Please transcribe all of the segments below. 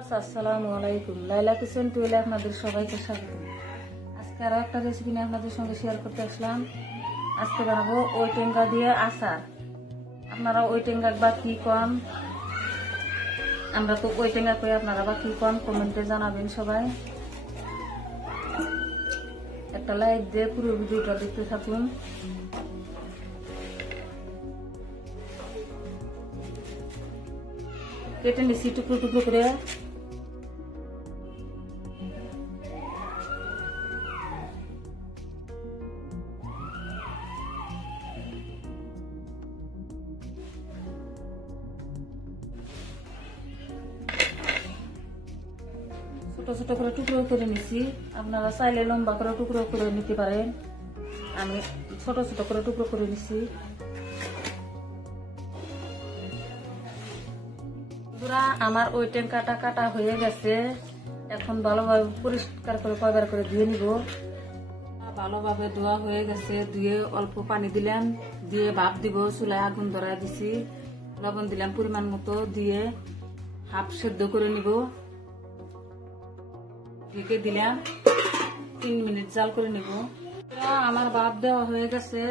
আসসালামু আলাইকুম। লাইলা কিচেন টুয়েলে আপনাদের সবাইকে স্বাগত। আজকে আরো একটা রেসিপি নিয়ে আপনাদের সঙ্গে শেয়ার করতে আসলাম। আজকে বানাবো ওই টেঙ্গা দিয়ে আচার। আপনারা ওই টেঙ্গা বা কি কন, আমরা তো ওই টেঙ্গা কই, আপনারা বা কি কন কমেন্টে জানাবেন সবাই। একটা লাইক দিয়ে পুরো ভিডিওটা দেখতে থাকুন। কেটে নিচ্ছি টুকরো টুকরো করে। ছোট ছোট করে টুকরো করে নিচ্ছি। আপনারা চাইলে লম্বা করে টুকরো করে নিতে পারেন। আমি ছোট ছোট করে টুকরো করে নিচ্ছি। আমার ওই টেঙ্কাটা কাটা হয়ে গেছে। এখন ভালোভাবে পরিষ্কার করে কয়বার করে ধুয়ে নিব। ভালোভাবে ধোয়া হয়ে গেছে। ধুয়ে অল্প পানি দিলাম, দিয়ে ভাপ দিব। চুলায় আগুন ধরাই দিছি। লবণ দিলাম পরিমাণ মতো, দিয়ে হাফ সেদ্ধ করে নিব। ঢেকে দিলাম, 3 মিনিট জাল করে নিব। আমার ভাপ দেওয়া হয়ে গেছে।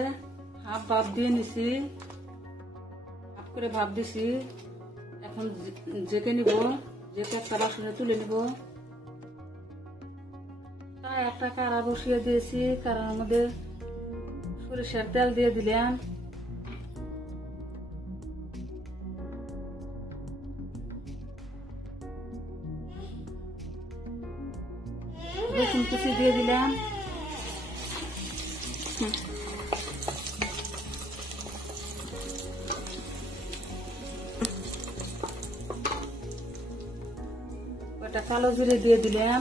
হাফ ভাপ দিয়ে নিছি, হাফ করে ভাপ দিছি। এখন জেকে নিব, জেকে একটা বাসনে তুলে নিব। একটা কাড়া বসিয়ে দিয়েছি। কাড়ার মধ্যে সরিষার তেল দিয়ে দিলাম। রসুন কুচি দিয়ে দিলাম। ওটা কালো জিরে দিয়ে দিলাম।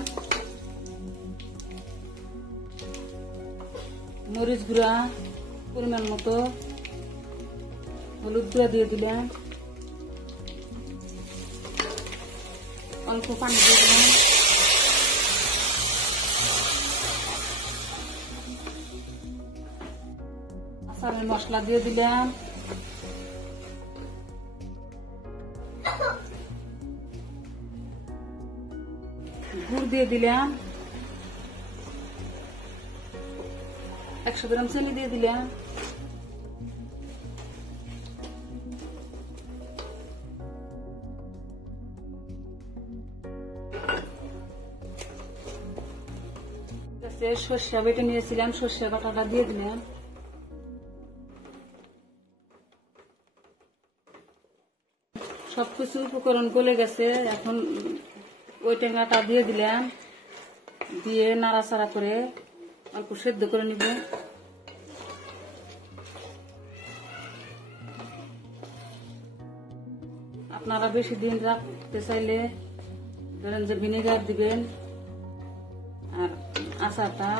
মরিচ গুঁড়া পরিমাণ মতো, হলুদ গুঁড়া দিয়ে দিলাম। অল্প পানি দিয়ে দিলাম। আচারের মশলা দিয়ে দিলাম। গুড় দিয়ে দিলাম। 100 গ্রাম চিনি দিয়ে দিলাম। সর্ষে বেটে নিয়েছিলাম, সর্ষে বাটাটা দিয়ে দিলাম। সবকিছু উপকরণ গলে গেছে। এখন ওই টেঙ্গাটা দিয়ে দিলাম, দিয়ে নাড়াচাড়া করে অল্প সেদ্ধ করে নিব। আপনারা বেশি দিন রাখতে চাইলে ধরেন যে ভিনেগার দিবেন, আর আচারটা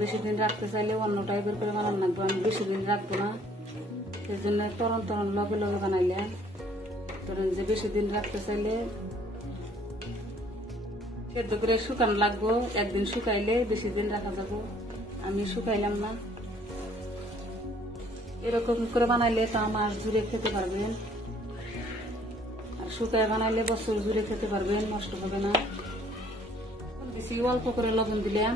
বেশি দিন রাখতে চাইলে অন্য টাইপের করে বানান রাখবো। আমি বেশি দিন রাখবো না, সেই জন্য তরল তরল লগে লগে বানাইলেন। ধরেন যে বেশি দিন রাখতে চাইলে সেদ্ধ করে শুকানো লাগবো। একদিন শুকাইলে বেশি দিন রাখা যাবো। আমি শুকাইলাম না। এরকম করে বানাইলে তা মাস জুড়ে খেতে পারবেন, আর শুকায় বানাইলে বছর জুড়ে খেতে পারবেন, নষ্ট হবে না। বেশি অল্প করে লবণ দিলাম।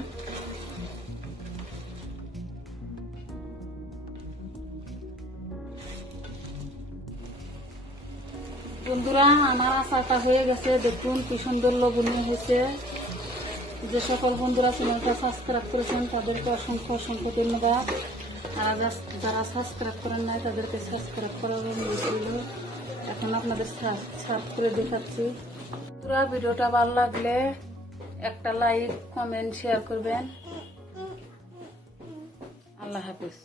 বন্ধুরা, আমার আচারটা হয়ে গেছে। দেখুন কি সুন্দর লবণীয় হয়েছে। যে সকল বন্ধুরা চ্যানেলটা সাবস্ক্রাইব করেছেন তাদেরকে অসংখ্য অসংখ্য ধন্যবাদ। আর যারা সাবস্ক্রাইব করেন নাই তাদেরকে সাবস্ক্রাইব করার অনুরোধ রইল। এখন আপনাদের সার্ভ করে দেখাচ্ছি। পুরো ভিডিওটা ভালো লাগলে একটা লাইক, কমেন্ট, শেয়ার করবেন। আল্লাহ হাফেজ।